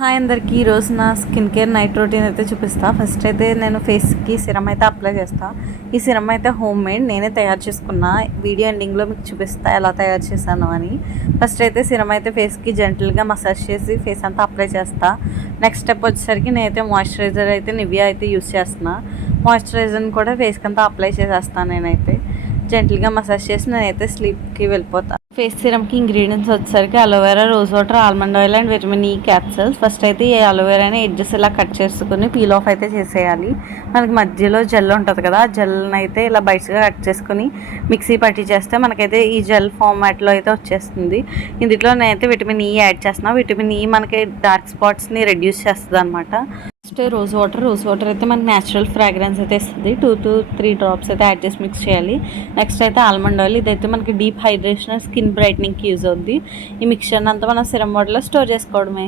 Hi అందరికీ ఈరోజు నా స్కిన్ కేర్ నైట్ రొటీన్ అయితే చూపిస్తా. ఫస్ట్ అయితే నేను ఫేస్కి సిరం అయితే అప్లై చేస్తా. ఈ సిరం అయితే హోమ్ మేడ్, నేనే తయారు చేసుకున్నా. వీడియో ఎండింగ్లో మీకు చూపిస్తా ఎలా తయారు చేశాను అని. ఫస్ట్ అయితే సిరం అయితే ఫేస్కి జెంటల్గా మసాజ్ చేసి ఫేస్ అంతా అప్లై చేస్తా. నెక్స్ట్ స్టెప్ వచ్చేసరికి నేనైతే మాయిశ్చరైజర్ అయితే నివియా అయితే యూస్ చేస్తున్నా. మాయిశ్చరైజర్ని కూడా ఫేస్కి అంతా అప్లై చేసేస్తాను. నేనైతే జెంటల్గా మసాజ్ చేసి నేనైతే స్లీప్కి వెళ్ళిపోతాను. ఫేస్ సిరమ్కి ఇంగ్రీడియంట్స్ వచ్చేసరికి aloe vera, rose water, almond oil and vitamin E capsules. First అయితే ఈ అలోవెరాని ఎడ్జెస్ ఇలా కట్ చేసుకుని పీల్ ఆఫ్ అయితే చేసేయాలి. మనకి మధ్యలో జెల్ ఉంటుంది కదా, ఆ జెల్ని అయితే ఇలా బయటగా కట్ చేసుకుని మిక్సీ పట్టి చేస్తే మనకైతే ఈ జెల్ ఫార్మాట్లో అయితే వచ్చేస్తుంది. ఇందులో నేనైతే విటమిన్ ఈ యాడ్ చేస్తున్నాను. విటమిన్ ఈ మనకి డార్క్ స్పాట్స్ని రెడ్యూస్ చేస్తుంది అనమాట. నెక్స్ట్ రోజ్ వాటర్ అయితే మనకి న్యాచురల్ ఫ్రాగ్రెన్స్ అయితే ఇస్తుంది. 2 to 3 డ్రాప్స్ అయితే యాడ్ చేసి మిక్స్ చేయాలి. నెక్స్ట్ అయితే ఆల్మండ్ ఆయిల్, ఇదైతే మనకి డీప్ హైడ్రేషన్ స్కిన్ బ్రైట్నింగ్కి యూజ్ అవుద్ది. ఈ మిక్చర్ని అంతా మనం సిరం బాటిల్లో స్టోర్ చేసుకోవడమే.